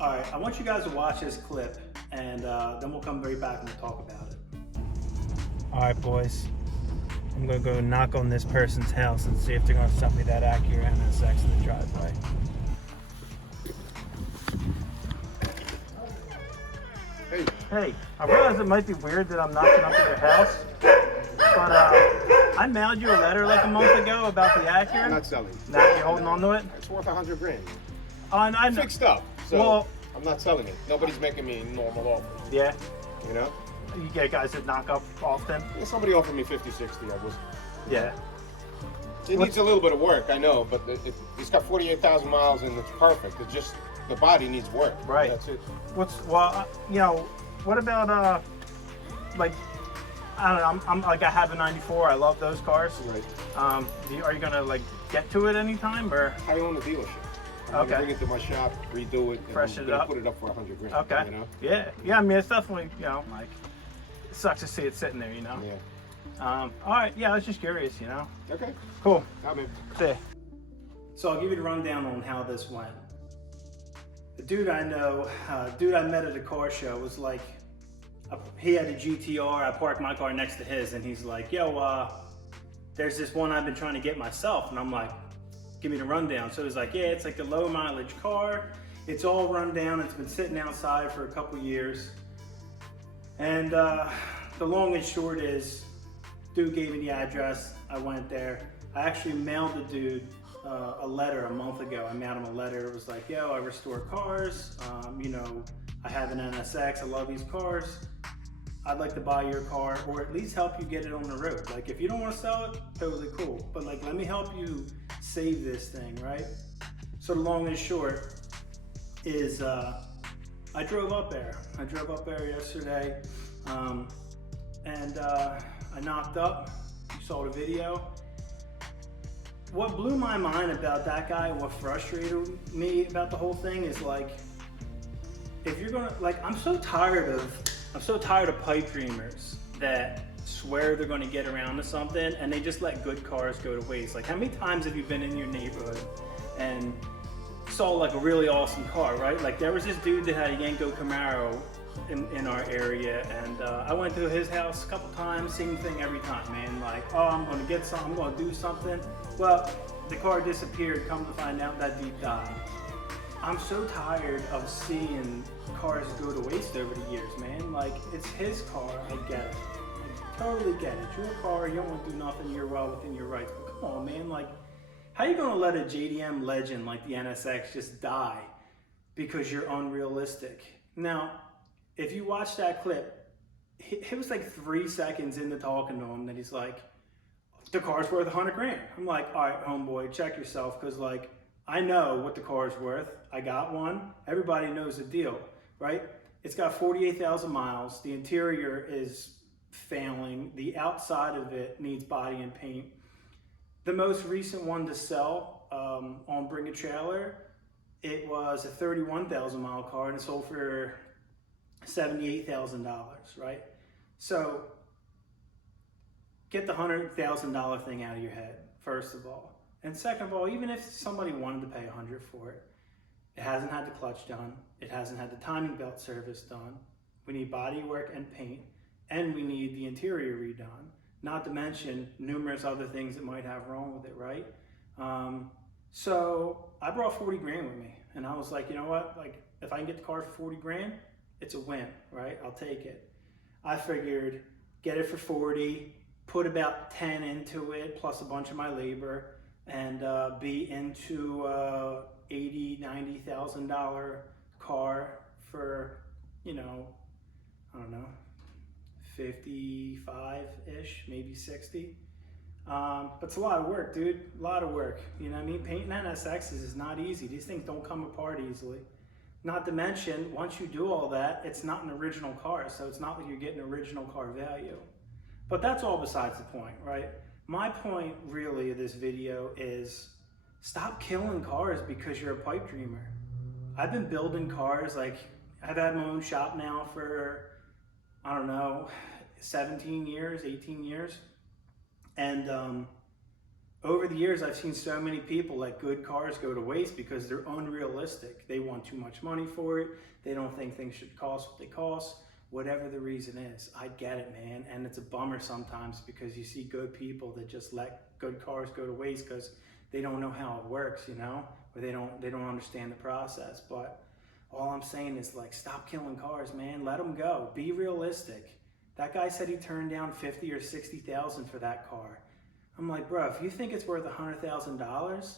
All right, I want you guys to watch this clip, and then we'll come right back and we'll talk about it. All right, boys. I'm gonna go knock on this person's house and see if they're gonna sell me that Acura NSX in the driveway. Hey, I realize it might be weird that I'm knocking up at your house, but I mailed you a letter like a month ago about the Acura. I'm not selling. Now you're holding on to it? It's worth $100 grand. I know. Fixed up. So Well, I'm not selling it. Nobody's making me normal offers. yeah. You know? You get guys that knock up often? Yeah, somebody offered me 50, 60. I was. Yeah. It needs a little bit of work, I know, but it's got 48,000 miles and it's perfect. It's just the body needs work. Right. That's it. What about like, I don't know. I'm like, I have a '94. I love those cars. Right. Are you gonna like get to it anytime or? I own a dealership. I'm Okay. gonna bring it to my shop, redo it, and Freshen I'm it gonna up. put it up for $100 grand. Okay. You know? Yeah. I mean, it's definitely like, it sucks to see it sitting there. Yeah. All right. Yeah, I was just curious. Okay. Cool. I'm in. See. So I'll give you the rundown on how this went. The dude I know, dude I met at a car show, was like, he had a GTR. I parked my car next to his, and he's like, "Yo, there's this one I've been trying to get myself," and I'm like, "Give me the rundown." So he's like, "Yeah, it's like a low mileage car. It's all run down. It's been sitting outside for a couple years." And the long and short is, dude gave me the address. I went there. I actually mailed the dude a letter a month ago. I mailed him a letter. It was like, "Yo, I restore cars. I have an NSX. I love these cars. I'd like to buy your car, or at least help you get it on the road. Like, if you don't want to sell it, totally cool. But like, let me help you save this thing, right?" So the long and short is, I drove up there. I drove up there yesterday, and I knocked up. You saw the video. What blew my mind about that guy, what frustrated me about the whole thing is like, if you're gonna, like, I'm so tired of pipe dreamers that swear they're gonna get around to something and they just let good cars go to waste. Like, how many times have you been in your neighborhood and saw like a really awesome car, right? Like, there was this dude that had a Yenko Camaro in our area, and I went to his house a couple times, same thing every time, man. Like, oh, I'm gonna get something, I'm gonna do something. Well, the car disappeared. Come to find out, that dude died. I'm so tired of seeing cars go to waste over the years, man. Like, it's his car, I get it. I totally get it. Your car, you don't want to do nothing, you're well within your rights. But come on, man, like, how you gonna let a JDM legend like the NSX just die because you're unrealistic? Now, if you watch that clip, it was like 3 seconds into talking to him that he's like, the car's worth $100 grand. I'm like, all right, homeboy, check yourself, because like, I know what the car's worth. I got one. Everybody knows the deal, right? It's got 48,000 miles. The interior is failing. The outside of it needs body and paint. The most recent one to sell on Bring a Trailer, it was a 31,000 mile car, and it sold for $78,000, right? So get the $100,000 thing out of your head, first of all. And second of all, even if somebody wanted to pay $100 for it, it hasn't had the clutch done. It hasn't had the timing belt service done. We need body work and paint, and we need the interior redone. Not to mention numerous other things that might have wrong with it, right? So I brought 40 grand with me, and I was like, you know what? Like, if I can get the car for 40 grand, it's a win, right? I'll take it. I figured, get it for 40, put about 10 into it, plus a bunch of my labor, and be into $80,000, $90,000 car for, I don't know, 55-ish, maybe 60. But it's a lot of work, dude. A lot of work. You know what I mean? Painting NSXs is not easy. These things don't come apart easily. Not to mention, once you do all that, it's not an original car, so it's not like you're getting original car value. But that's all besides the point, right? My point really of this video is, stop killing cars because you're a pipe dreamer. I've been building cars, like, I've had my own shop now for, I don't know, 17 years, 18 years. And over the years, I've seen so many people let good cars go to waste because they're unrealistic. They want too much money for it. They don't think things should cost what they cost, whatever the reason is. I get it, man. And it's a bummer sometimes because you see good people that just let good cars go to waste because they don't know how it works, you know, or they don't understand the process. But all I'm saying is, like, stop killing cars, man. Let them go. Be realistic. That guy said he turned down 50 or 60,000 for that car. I'm like, bro, if you think it's worth $100,000,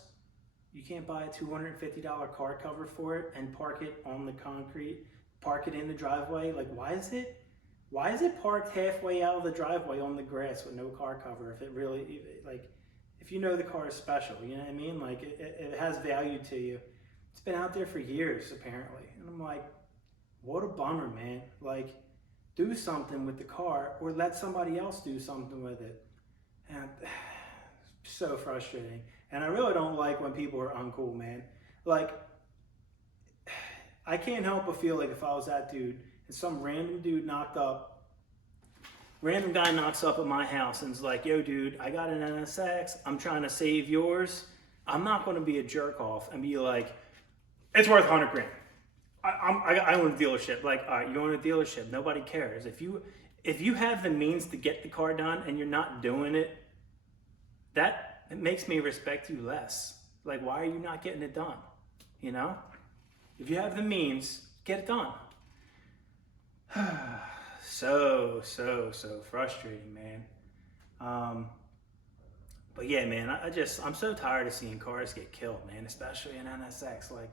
you can't buy a $250 car cover for it and park it on the concrete, park it in the driveway. Like, why is it parked halfway out of the driveway on the grass with no car cover? If it really, like, if you know the car is special, you know what I mean? Like, it has value to you. It's been out there for years, apparently. And I'm like, what a bummer, man. Like, do something with the car or let somebody else do something with it. And so frustrating. And I really don't like when people are uncool, man. Like, I can't help but feel like if I was that dude and some random guy knocks up at my house and is like, yo, dude, I got an NSX. I'm trying to save yours. I'm not going to be a jerk off and be like, it's worth 100 grand. I own a dealership. Like, all right, you own a dealership. Nobody cares. If you have the means to get the car done and you're not doing it, it makes me respect you less. Like, why are you not getting it done? You know? If you have the means, get it done. So frustrating, man. But yeah, man, I'm so tired of seeing cars get killed, man, especially an NSX. Like,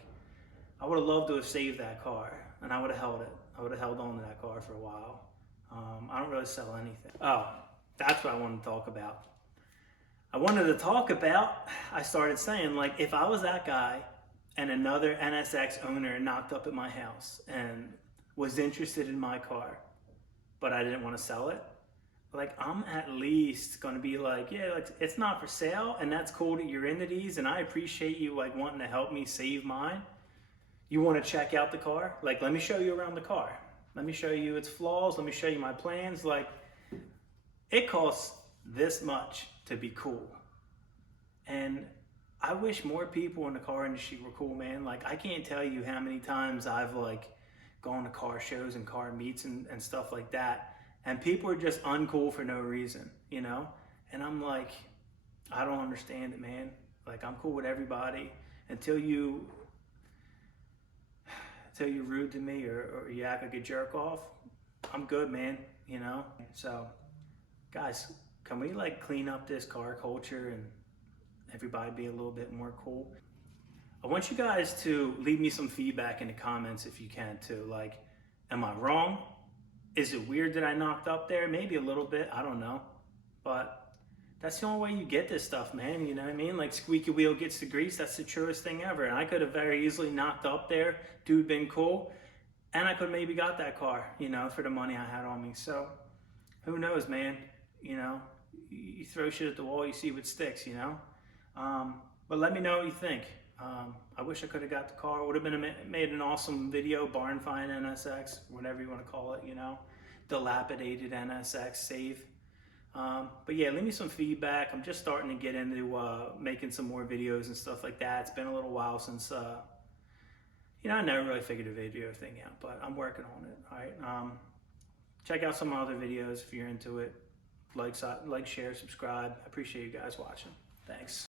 I would have loved to have saved that car, and I would have held it. I would have held on to that car for a while. I don't really sell anything. Oh, that's what I wanted to talk about. I started saying, like, if I was that guy and another NSX owner knocked up at my house and was interested in my car, but I didn't want to sell it, like, I'm at least going to be like, yeah, like, it's not for sale, and that's cool that you're into these, and I appreciate you, like, wanting to help me save mine. You want to check out the car? Like, let me show you around the car. Let me show you its flaws. Let me show you my plans. Like, it costs this much to be cool. And I wish more people in the car industry were cool, man. Like, I can't tell you how many times I've, like, gone to car shows and car meets and stuff like that, and people are just uncool for no reason, you know? And I'm like, I don't understand it, man. Like, I'm cool with everybody until you're rude to me or you act like a jerk off. I'm good, man, you know? So, guys, can we, like, clean up this car culture and everybody be a little bit more cool? I want you guys to leave me some feedback in the comments if you can too. Like, am I wrong? Is it weird that I knocked up there? Maybe a little bit, I don't know. But that's the only way you get this stuff, man, you know what I mean? Like, squeaky wheel gets the grease, that's the truest thing ever. And I could have very easily knocked up there, dude been cool, and I could have maybe got that car, you know, for the money I had on me. So, who knows, man? You know, you throw shit at the wall, you see what sticks, you know? But let me know what you think. I wish I could have got the car. Would have made an awesome video, barn find NSX, whatever you want to call it, you know, dilapidated NSX save. But yeah, leave me some feedback. I'm just starting to get into making some more videos and stuff like that. It's been a little while since, you know, I never really figured a video thing out, but I'm working on it. All right. Check out some other videos if you're into it. Like, share, subscribe. I appreciate you guys watching. Thanks.